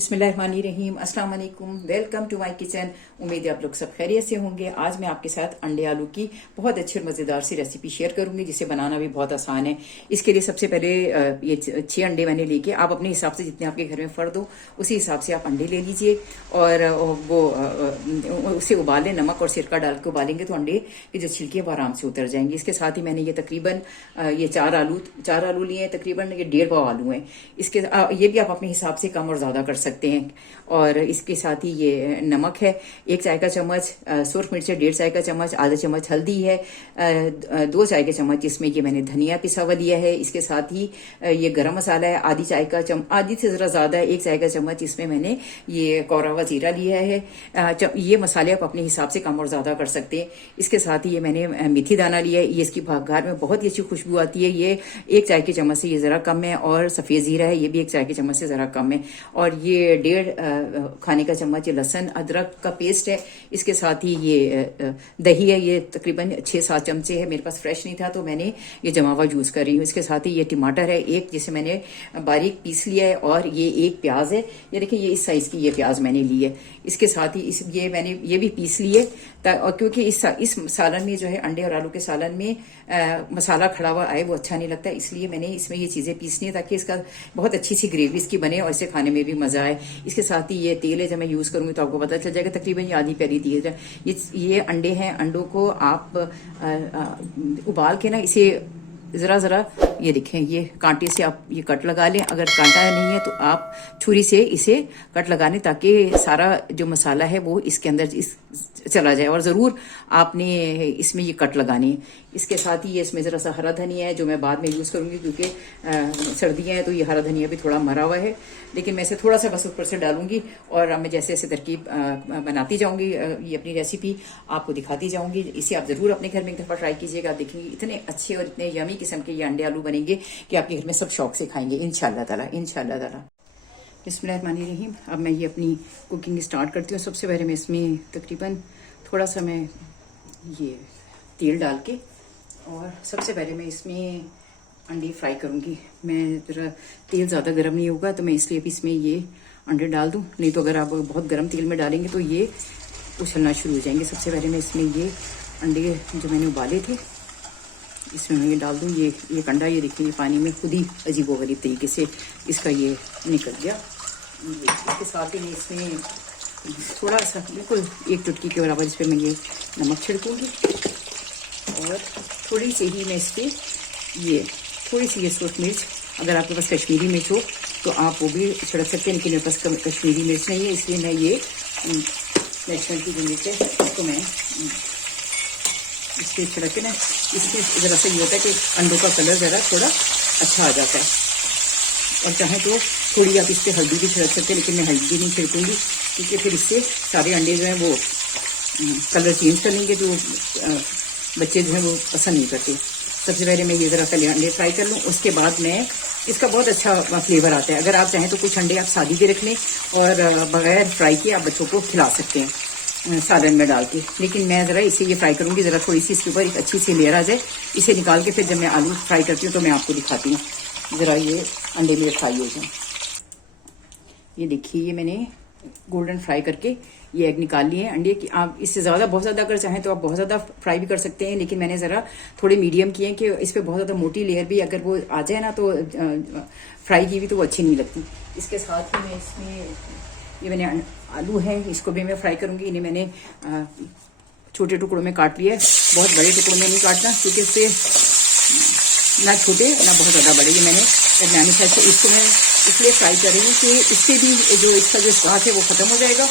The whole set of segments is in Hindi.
बिस्मिल्लाहिर्रहमानिर्रहीम, अस्सलाम वालेकुम, वेलकम टू माय किचन। उम्मीद है आप लोग सब खैरियत से होंगे। आज मैं आपके साथ अंडे आलू की बहुत अच्छी और मज़ेदार सी रेसिपी शेयर करूंगी जिसे बनाना भी बहुत आसान है। इसके लिए सबसे पहले ये 6 अंडे मैंने लेके, आप अपने हिसाब से जितने आपके घर में फ़र्द हो उसी हिसाब से आप अंडे ले लीजिए और वो उसे उबालें। नमक और सिरका डाल के उबालेंगे तो अंडे के जो छिलके वो आराम से उतर जाएंगे। इसके साथ ही मैंने ये तकरीबन ये चार आलू लिए हैं, तकरीबन ये 1.5 पाव आलू हैं। इसके ये भी आप अपने हिसाब से कम और ज़्यादा कर सकते हैं। और इसके साथ ही ये नमक है, 1 चाय का चम्मच, सुर्ख मिर्च है 1.5 चाय का चम्मच, आधा चम्मच हल्दी है, 2 चाय के चम्मच इसमें ये मैंने धनिया पिसा हुआ लिया है। इसके साथ ही ये गरम मसाला है, आधी से ज़रा ज़्यादा 1 चाय का चम्मच इसमें मैंने ये कौरा हुआ जीरा लिया है। ये मसाले आप अपने हिसाब से कम और ज़्यादा कर सकते हैं। इसके साथ ही ये मैंने मेथी दाना लिया है, ये इसकी बघार में बहुत ही अच्छी खुशबू आती है। ये 1 चाय के चम्मच से ये ज़रा कम है। और सफ़ेद ज़ीरा है, ये भी 1 चाय के चम्मच से ज़रा कम है। और ये 1.5 खाने का चम्मच ये लहसुन अदरक का पेस्ट है। इसके साथ ही ये दही है, ये तकरीबन 6-7 चमचे है। मेरे पास फ्रेश नहीं था तो मैंने ये जमा हुआ यूज़ कर रही हूँ। इसके साथ ही ये टमाटर है एक, जिसे मैंने बारीक पीस लिया है। और ये 1 प्याज है, ये देखिए ये इस साइज़ की ये प्याज मैंने ली है। इसके साथ ही ये मैंने ये भी पीस लिए। और क्योंकि इस सालन में जो है अंडे और आलू के सालन में मसाला खड़ा हुआ आए वो अच्छा नहीं लगता, इसलिए मैंने इसमें ये चीज़ें पीसनी है ताकि इसका बहुत अच्छी सी ग्रेवी इसकी बने और इसे खाने में भी मज़ा आए। इसके साथ ही ये तेल है, जब मैं यूज़ करूँगी तो आपको पता चल जाएगा। तकरीबन ये आधी प्याली तेल है। ये अंडे हैं, अंडों को आप उबाल के ना इसे ज़रा ये देखें, ये कांटे से आप ये कट लगा लें। अगर कांटा नहीं है तो आप छुरी से इसे कट लगा लें ताकि सारा जो मसाला है वो इसके अंदर चला जाए। और ज़रूर आपने इसमें ये कट लगानी है। इसके साथ ही ये इसमें ज़रा सा हरा धनिया है जो मैं बाद में यूज़ करूँगी, क्योंकि सर्दियाँ हैं तो ये हरा धनिया भी थोड़ा मरा हुआ है, लेकिन मैं इसे थोड़ा सा बस ऊपर से डालूंगी। और मैं जैसे जैसे तरकीब बनाती जाऊँगी, ये अपनी रेसिपी आपको दिखाती जाऊँगी। इसे आप ज़रूर अपने घर में एक दफ़ा ट्राई कीजिएगा। आप देखेंगे इतने अच्छे और इतने यमी किस्म के ये अंडे आलू बनेंगे कि आपके घर में सब शौक से खाएंगे इंशाल्लाह ताला। बिस्मिल्लाहिर्रहमानिर्रहीम। अब मैं ये अपनी कुकिंग स्टार्ट करती हूँ। सबसे पहले मैं इसमें तकरीबन थोड़ा सा मैं ये तेल डाल के, और सबसे पहले मैं इसमें अंडे फ्राई करूँगी। मैं ज़रा तेल ज़्यादा गर्म नहीं होगा तो मैं इसलिए भी इसमें ये अंडे डाल दूँ, नहीं तो अगर आप बहुत गर्म तेल में डालेंगे तो ये उछलना शुरू हो जाएंगे। सबसे पहले मैं इसमें ये अंडे जो मैंने उबाले थे इसमें मैं ये डाल दूँ। ये अंडा ये देखिए पानी में खुद ही अजीबोगरीब तरीके से इसका ये निकल गया। इसके साथ ही मैं इसमें थोड़ा सा बिल्कुल 1 चुटकी के बराबर इस पर मैं ये नमक छिड़कूँगी। और थोड़ी सी ही मैं इस पर थोड़ी सी ये सुर्ख मिर्च, अगर आपके पास कश्मीरी मिर्च हो तो आप वो भी छिड़क सकते हैं, लेकिन मेरे पास कश्मीरी मिर्च नहीं है, इसलिए मैं ये नेशनल की जो मिर्च है इसको मैं इसके छिड़क के ना, इसमें ज़रा सा ये होता है कि अंडों का कलर ज़रा थोड़ा अच्छा आ जाता है। और चाहे तो थोड़ी आप इस पर हल्दी भी छिड़क सकते हैं, लेकिन मैं हल्दी नहीं छिड़कूँगी क्योंकि फिर इससे सारे अंडे जो हैं वो कलर चेंज कर लेंगे, जो बच्चे जो हैं वो पसंद नहीं करते। सबसे पहले मैं ये ज़रा पहले अंडे फ्राई कर लूँ, उसके बाद मैं इसका बहुत अच्छा फ्लेवर आता है। अगर आप चाहें तो कुछ अंडे आप सादी के रख लें और बगैर फ्राई के आप बच्चों को खिला सकते हैं सालन में डाल के, लेकिन मैं ज़रा इसे ये फ्राई करूँगी। ज़रा थोड़ी सी इसके ऊपर एक अच्छी सी लेयर आ जाए, इसे निकाल के फिर जब मैं आलू फ्राई करती हूँ तो मैं आपको दिखाती हूँ। ज़रा ये अंडे मेरे फ्राई हो जाए। ये देखिए ये मैंने गोल्डन फ्राई करके ये एग निकाल लिए हैं अंडे की। आप इससे ज़्यादा बहुत ज़्यादा अगर चाहें तो आप बहुत ज़्यादा फ्राई भी कर सकते हैं, लेकिन मैंने ज़रा थोड़े मीडियम किए हैं कि इस पर बहुत ज़्यादा मोटी लेयर भी अगर वो आ जाए ना तो फ्राई की भी तो वो अच्छी नहीं लगती। इसके साथ ही मैं इसमें ये मैंने आलू है, इसको भी मैं फ्राई करूँगी। इन्हें मैंने छोटे टुकड़ों में काट लिया है, बहुत बड़े टुकड़ों में नहीं काटना क्योंकि इससे ना छोटे ना बहुत ज़्यादा बड़े। ये मैंने दरमियानी साइज से इसको मैं इसलिए फ्राई कर रही हूँ कि इससे भी जो इसका जो स्वाद है वो ख़त्म हो जाएगा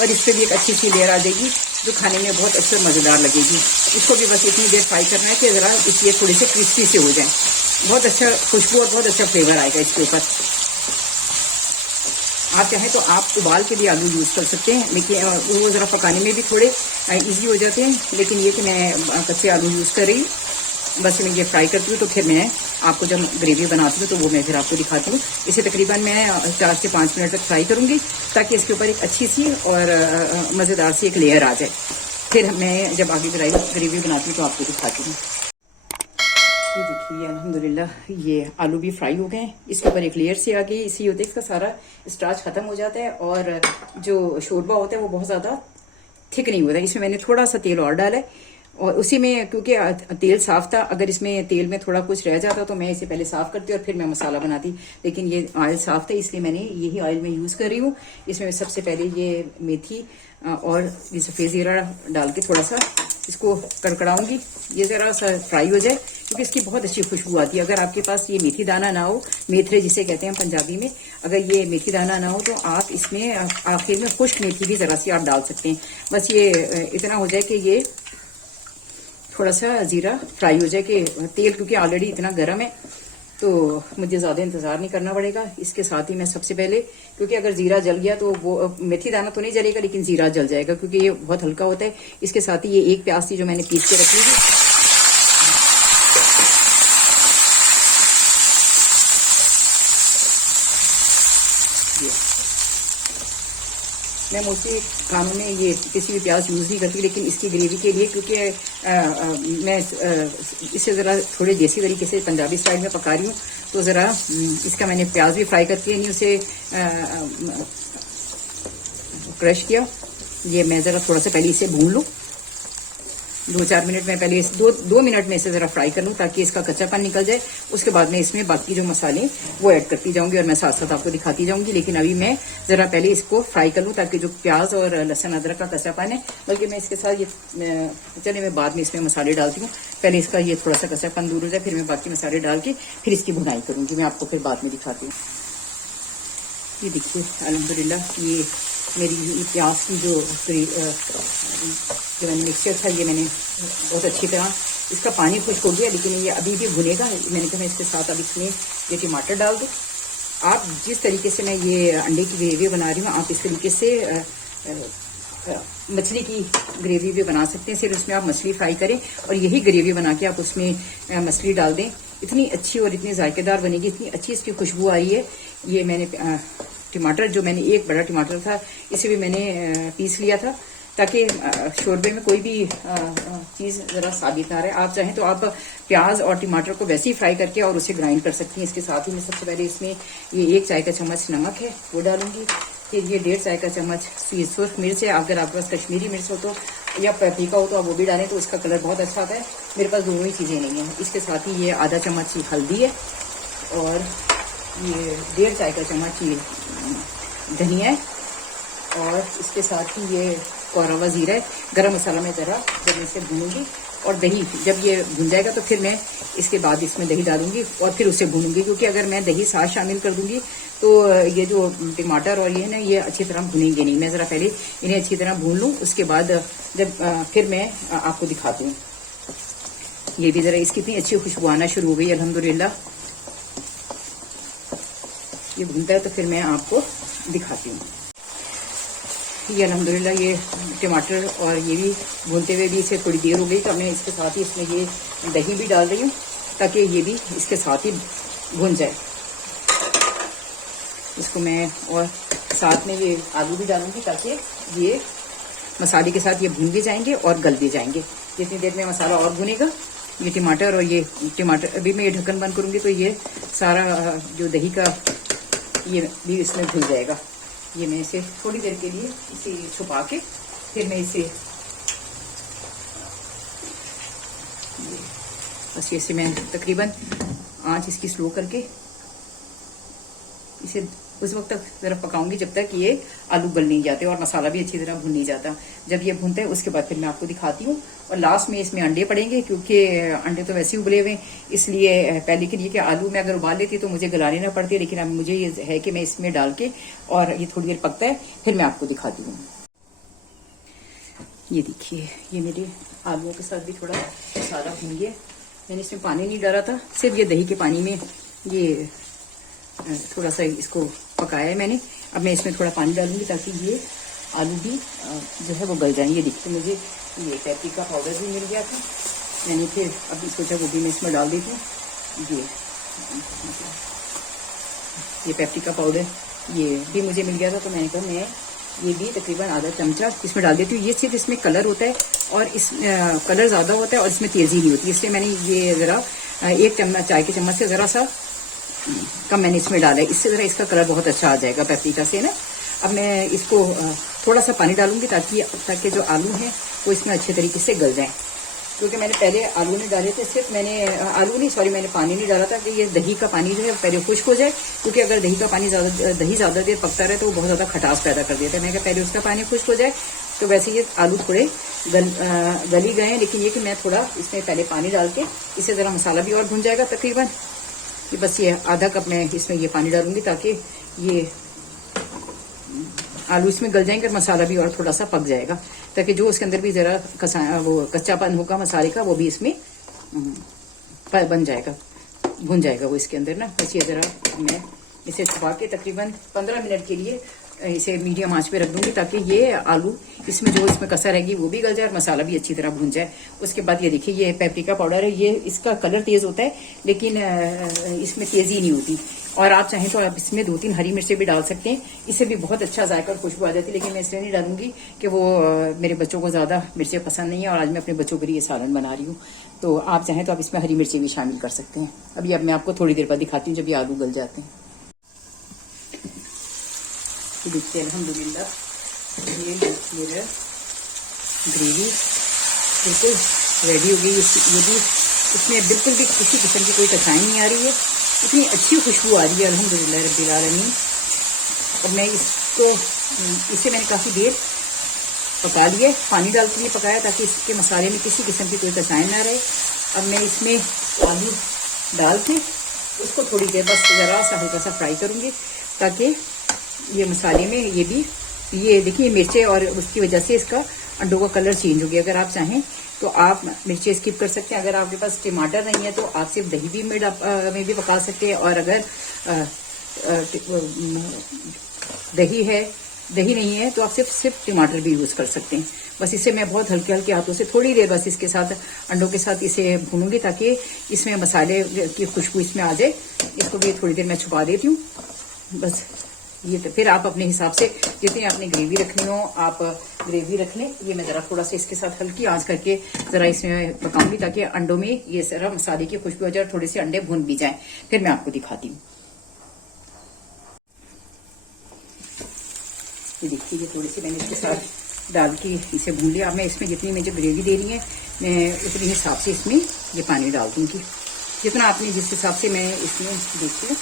और इस पर भी एक अच्छी सी लेयर आ जाएगी जो खाने में बहुत अच्छी और मज़ेदार लगेगी। इसको भी बस इतनी देर फ्राई करना है कि ज़रा इसलिए थोड़े से क्रिस्पी से हो जाए, बहुत अच्छा खुशबू और बहुत अच्छा फ्लेवर आएगा इसके ऊपर। आप चाहें तो आप उबाल के भी आलू यूज़ कर सकते हैं, लेकिन वो ज़रा पकाने में भी थोड़े इजी हो जाते हैं, लेकिन ये कि मैं कच्चे आलू यूज़ कर रही हूँ। बस मैं ये फ्राई करती हूँ तो फिर मैं आपको जब ग्रेवी बनाती हूँ तो वो मैं फिर आपको दिखाती हूँ। इसे तकरीबन मैं 4 से 5 मिनट तक फ्राई करूँगी ताकि इसके ऊपर एक अच्छी सी और मज़ेदार सी एक लेयर आ जाए। फिर मैं जब आगे ग्रेवी बनाती हूँ तो आपको दिखाती हूँ। ये देखिए अल्हम्दुलिल्लाह ये आलू भी फ्राई हो गए हैं। इसके ऊपर एक लेयर से आ गई, इसी होते इसका सारा स्टार्च खत्म हो जाता है और जो शोरबा होता है वो बहुत ज़्यादा थिक नहीं होता। इसमें मैंने थोड़ा सा तेल और डाला है और उसी में क्योंकि तेल साफ था, अगर इसमें तेल में थोड़ा कुछ रह जाता तो मैं इसे पहले साफ करती और फिर मैं मसाला बनाती, लेकिन ये ऑयल साफ था इसलिए मैंने यही ऑयल में यूज़ कर रही हूँ। इसमें सबसे पहले ये मेथी और ये सफ़ेद ज़ीरा डाल के थोड़ा सा इसको कड़कड़ाऊंगी। ये ज़रा सा फ्राई हो जाए क्योंकि इसकी बहुत अच्छी खुशबू आती है। अगर आपके पास ये मेथी दाना ना हो, मेथरे जिसे कहते हैं पंजाबी में, अगर ये मेथी दाना ना हो तो आप इसमें आखिर में खुश्क मेथी भी ज़रा सी आप डाल सकते हैं। बस ये इतना हो जाए कि ये थोड़ा सा ज़ीरा फ्राई हो जाए कि तेल क्योंकि ऑलरेडी इतना गर्म है तो मुझे ज़्यादा इंतज़ार नहीं करना पड़ेगा। इसके साथ ही मैं सबसे पहले, क्योंकि अगर ज़ीरा जल गया तो वो मेथी दाना तो नहीं जलेगा लेकिन ज़ीरा जल जाएगा क्योंकि ये बहुत हल्का होता है। इसके साथ ही ये एक प्याज थी जो मैंने पीस के रख ली थी, मैं मोस्टली खानों में ये किसी भी प्याज यूज़ नहीं करती, लेकिन इसकी ग्रेवी के लिए क्योंकि मैं इसे ज़रा थोड़े देसी तरीके से पंजाबी स्टाइल में पका रही हूँ तो ज़रा इसका मैंने प्याज भी फ्राई करके नहीं उसे क्रश किया। ये मैं ज़रा थोड़ा सा पहले इसे भून लूँ, 2-4 मिनट में पहले दो मिनट में इसे ज़रा फ्राई कर लूँ ताकि इसका कच्चापन निकल जाए। उसके बाद में इसमें बाकी जो मसाले वो ऐड करती जाऊंगी और मैं साथ साथ आपको दिखाती जाऊंगी, लेकिन अभी मैं ज़रा पहले इसको फ्राई कर लूँ ताकि जो प्याज और लहसुन अदरक का कच्चापन है, बल्कि मैं इसके साथ ये चलिए मैं बाद में इसमें मसाले डालती हूँ। पहले इसका ये थोड़ा सा कच्चापन दूर हो जाए फिर मैं बाकी मसाले डाल के फिर इसकी भुनाई करूँगी, मैं आपको फिर बाद में दिखाती हूँ। ये देखिए अल्हम्दुलिल्लाह ये मेरी प्याज की जो मैंने मिक्सचर था ये मैंने बहुत अच्छी तरह इसका पानी खुश्क हो गया, लेकिन ये अभी भी भुनेगा। मैंने कहा मैं इसके साथ अब इसमें ये टमाटर डाल दूँ। आप जिस तरीके से मैं ये अंडे की ग्रेवी बना रही हूँ आप इस तरीके से मछली की ग्रेवी भी बना सकते हैं। सिर्फ उसमें आप मछली फ्राई करें और यही ग्रेवी बना के आप उसमें मछली डाल दें, इतनी अच्छी और इतनी जायकेदार बनेगी, इतनी अच्छी इसकी खुशबू आ रही है। ये मैंने टमाटर जो मैंने एक बड़ा टमाटर था इसे भी मैंने पीस लिया था ताकि शोरबे में कोई भी चीज़ ज़रा साबित ना रहे। आप चाहें तो आप प्याज और टमाटर को वैसे ही फ्राई करके और उसे ग्राइंड कर सकती हैं। इसके साथ ही मैं सबसे पहले इसमें ये 1 चाय का चम्मच नमक है वो डालूंगी, फिर ये 1.5 चाय का चम्मच सुर्ख मिर्च है। अगर आपके पास कश्मीरी मिर्च हो तो या पेपरिका हो तो आप वो भी डालें तो उसका कलर बहुत अच्छा आता है। मेरे पास दोनों ही चीज़ें नहीं हैं। इसके साथ ही ये आधा चम्मच हल्दी है और ये 1.5 चाय का चम्मच ये धनिया है और इसके साथ ही ये कोरावा ज़ीरा है। गरम मसाला में ज़रा जब मैं इसे भूनूंगी और दही जब ये भुन जाएगा तो फिर मैं इसके बाद इसमें दही डालूंगी और फिर उसे भूनूंगी, क्योंकि अगर मैं दही साथ शामिल कर दूंगी तो ये जो टमाटर और ये है ना ये अच्छी तरह भुनेंगे नहीं। मैं ज़रा पहले इन्हें अच्छी तरह भून लूँ, उसके बाद जब फिर मैं आपको दिखाती हूँ। ये भी ज़रा इसकी इतनी अच्छी खुशबू आना शुरू हो गई अल्हम्दुलिल्लाह। ये भूनता है तो फिर मैं आपको दिखाती हूँ। ये अल्हम्दुलिल्लाह ये टमाटर और ये भी भूनते हुए भी इसे थोड़ी देर हो गई तो मैं इसके साथ ही इसमें ये दही भी डाल रही हूँ ताकि ये भी इसके साथ ही भुन जाए। इसको मैं और साथ में ये आलू भी डालूंगी ताकि ये मसाले के साथ ये भून भी जाएंगे और गल भी जाएंगे। जितनी देर में मसाला और भुनेगा ये टमाटर और ये टमाटर अभी मैं ये ढक्कन बंद करूँगी तो ये सारा जो दही का ये भी इसमें घुल जाएगा। ये मैं इसे थोड़ी देर के लिए इसे छुपा के फिर मैं इसे बस इसे मैं तकरीबन आंच इसकी स्लो करके इसे उस वक्त तक ज़रा पकाऊंगी जब तक ये आलू गल नहीं जाते और मसाला भी अच्छी तरह भुन नहीं जाता। जब ये भुनते हैं उसके बाद फिर मैं आपको दिखाती हूँ और लास्ट में इसमें अंडे पड़ेंगे, क्योंकि अंडे तो वैसे ही उबले हुए इसलिए पहले के लिए कि आलू में अगर उबाल लेती तो मुझे गलाने ना पड़ती, लेकिन अब मुझे ये है कि मैं इसमें डाल के और ये थोड़ी देर पकता है फिर मैं आपको दिखाती हूँ। ये देखिए ये मेरे आलूओं के साथ भी थोड़ा मसाला भून गया। मैंने इसमें पानी नहीं डाला था, सिर्फ ये दही के पानी में ये थोड़ा सा इसको पकाया है मैंने। अब मैं इसमें थोड़ा पानी डालूंगी ताकि ये आलू भी जो है वो गल जाए। ये देखिए मुझे ये पेपरिका पाउडर भी मिल गया था, मैंने फिर अभी सोचा वो भी मैं इसमें डाल देती हूँ। ये पेपरिका पाउडर ये भी मुझे मिल गया था तो मैंने कहा मैं ये भी तकरीबन आधा चमचा इसमें डाल देती हूँ। ये सिर्फ इसमें कलर होता है और इस कलर ज़्यादा होता है और इसमें तेज़ी नहीं होती, इसलिए मैंने ये ज़रा 1 चम्मच चाय के चम्मच से ज़रा सा कम मैंने इसमें डाला है। इससे ज़रा इसका कलर बहुत अच्छा आ जाएगा पेपरिका से ना। अब मैं इसको थोड़ा सा पानी डालूंगी ताकि जो आलू हैं वो इसमें अच्छे तरीके से गल जाएं, क्योंकि मैंने पहले आलू नहीं डाले थे। सिर्फ मैंने पानी नहीं डाला था कि ये दही का पानी जो है पहले खुश्क हो जाए, क्योंकि अगर दही का पानी दही ज़्यादा देर पकता रहे तो वो बहुत ज़्यादा खटास पैदा कर देता है। मैं कहा पहले उसका पानी खुश्क हो जाए। तो वैसे ये आलू थोड़े गली गए हैं, लेकिन ये कि मैं थोड़ा इसमें पहले पानी डाल के इससे ज़रा मसाला भी और भुन जाएगा तकरीबन। कि बस ये आधा कप मैं इसमें ये पानी डालूंगी ताकि ये आलू इसमें गल जाएंगे और मसाला भी और थोड़ा सा पक जाएगा, ताकि जो उसके अंदर भी ज़रा वो कच्चापन होगा मसाले का वो भी इसमें बन जाएगा, भुन जाएगा वो इसके अंदर ना। बस ये ज़रा मैं इसे छुपा के तकरीबन 15 मिनट के लिए इसे मीडियम आंच पे रख दूंगी, ताकि ये आलू इसमें जो इसमें कसर रहेगी वो भी गल जाए और मसाला भी अच्छी तरह भुन जाए। उसके बाद ये देखिए ये पेपरिका पाउडर है, ये इसका कलर तेज़ होता है लेकिन इसमें तेज़ी नहीं होती। और आप चाहें तो आप इसमें 2-3 हरी मिर्चें भी डाल सकते हैं, इससे भी बहुत अच्छा जायका और खुशबू आ जाती है। लेकिन मैं इसलिए नहीं डालूंगी कि वो मेरे बच्चों को ज़्यादा मिर्चें पसंद नहीं है और आज मैं अपने बच्चों के लिए सालन बना रही हूँ। तो आप चाहें तो आप इसमें हरी मिर्चें भी शामिल कर सकते हैं। अब मैं आपको थोड़ी देर बाद दिखाती हूँ जब ये आलू गल जाते हैं। देखिए अल्हम्दुलिल्लाह ये मेरा ग्रेवी बिल्कुल रेडी हो गई। ये भी इसमें बिल्कुल भी किसी किस्म की कोई कचाई नहीं आ रही है, इतनी अच्छी खुशबू आ रही है अल्हम्दुलिल्लाह रब्बिल आलमीन। और मैं इसे मैंने काफ़ी देर पका लिया, पानी डाल के पकाया ताकि इसके मसाले में किसी किस्म की कोई कचाई ना रहे। अब मैं इसमें आलू डाल के उसको थोड़ी देर बस ज़रा सा हल्का सा फ्राई करूँगी, ताकि ये मसाले में ये देखिए मिर्चें और उसकी वजह से इसका अंडों का कलर चेंज हो गया। अगर आप चाहें तो आप मिर्चें स्किप कर सकते हैं। अगर आपके पास टमाटर नहीं है तो आप सिर्फ दही भी में भी पका सकते हैं। और अगर दही नहीं है तो आप सिर्फ टमाटर भी यूज़ कर सकते हैं। बस इसे मैं बहुत हल्के हल्के हाथों से थोड़ी देर बस इसके साथ अंडों के साथ इसे भूनूंगी, ताकि इसमें मसाले की खुशबू इसमें आ जाए। इसको भी थोड़ी देर मैं छुपा देती हूँ बस। ये तो फिर आप अपने हिसाब से जितनी आपने ग्रेवी रखनी हो आप ग्रेवी रख लें। ये मैं ज़रा थोड़ा सा इसके साथ हल्की आंच करके ज़रा इसमें पकाऊंगी, ताकि अंडों में ये ज़रा मसाले की खुशबू आ जाए और थोड़े से अंडे भुन भी जाएं। फिर मैं आपको दिखाती हूँ। ये देखिए ये थोड़ी सी मैंने इसके साथ डाल के इसे भून लिया। अब मैं इसमें जितनी मुझे ग्रेवी दे रही है मैं उतनी हिसाब से इसमें ये पानी डाल दूँगी, जितना आपने जिस हिसाब से मैं इसमें देखिए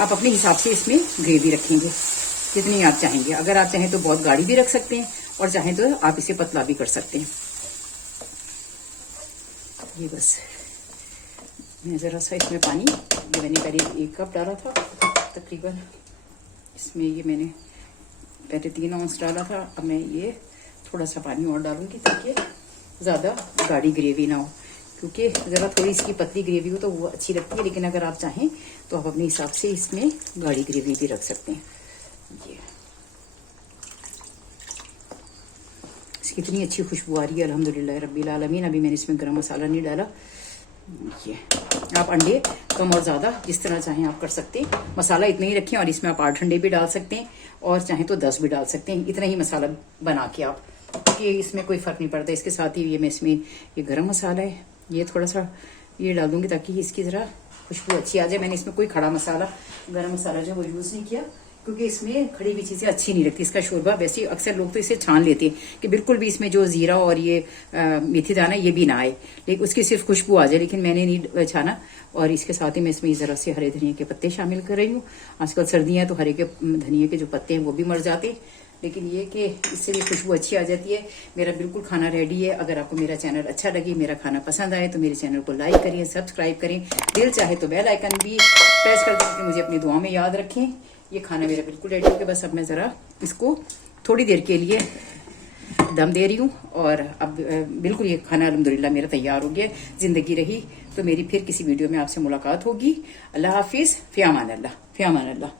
आप अपने हिसाब से इसमें ग्रेवी रखेंगे जितनी आप चाहेंगे। अगर आप चाहें तो बहुत गाढ़ी भी रख सकते हैं और चाहें तो आप इसे पतला भी कर सकते हैं। ये बस मैं ज़रा सा इसमें पानी, ये मैंने पहले 1 कप डाला था तकरीबन, इसमें ये मैंने पहले 3 आउंस डाला था। अब मैं ये थोड़ा सा पानी और डालूंगी ताकि ज़्यादा गाढ़ी ग्रेवी ना हो, क्योंकि ज़रा थोड़ी इसकी पतली ग्रेवी हो तो वो अच्छी लगती है। लेकिन अगर आप चाहें तो आप अपने हिसाब से इसमें गाढ़ी ग्रेवी भी रख सकते हैं। ये इसकी इतनी अच्छी खुशबू आ रही है अल्हम्दुलिल्लाह रब्बिल आलमीन। अभी मैंने इसमें गरम मसाला नहीं डाला। ये आप अंडे कम और ज़्यादा जिस तरह चाहें आप कर सकते हैं। मसाला इतना ही रखें और इसमें आप 8 अंडे भी डाल सकते हैं और चाहें तो 10 भी डाल सकते हैं। इतना ही मसाला बना के आप, क्योंकि इसमें कोई फ़र्क नहीं पड़ता। इसके साथ ही मैं इसमें ये गरम मसाला है, ये थोड़ा सा ये डाल दूंगी ताकि इसकी ज़रा खुशबू अच्छी आ जाए। मैंने इसमें कोई खड़ा मसाला, गरम मसाला जो वो यूज़ नहीं किया, क्योंकि इसमें खड़ी हुई चीज़ें अच्छी नहीं लगती। इसका शोरबा वैसे अक्सर लोग तो इसे छान लेते हैं कि बिल्कुल भी इसमें जो ज़ीरा और ये मेथी दाना ये भी ना आए, लेकिन उसकी सिर्फ खुशबू आ जाए। लेकिन मैंने नहीं छाना और इसके साथ ही मैं इसमें ज़रा से हरे धनिया के पत्ते शामिल कर रही हूँ। आजकल सर्दियाँ तो हरे के धनिया के जो पत्ते हैं वो भी मर जाते हैं, लेकिन ये कि इससे भी खुशबू अच्छी आ जाती है। मेरा बिल्कुल खाना रेडी है। अगर आपको मेरा चैनल अच्छा लगे, मेरा खाना पसंद आए तो मेरे चैनल को लाइक करिए, सब्सक्राइब करें, दिल चाहे तो बेल आइकन भी प्रेस कर दें कि मुझे अपनी दुआ में याद रखें। ये खाना मेरा बिल्कुल रेडी हो गया। बस अब मैं ज़रा इसको थोड़ी देर के लिए दम दे रही हूँ और अब बिल्कुल ये खाना अल्हम्दुलिल्लाह मेरा तैयार हो गया। ज़िंदगी रही तो मेरी फिर किसी वीडियो में आपसे मुलाकात होगी। अल्लाह हाफिज़, फ़ी अमान अल्लाह, फ़ी अमान अल्लाह।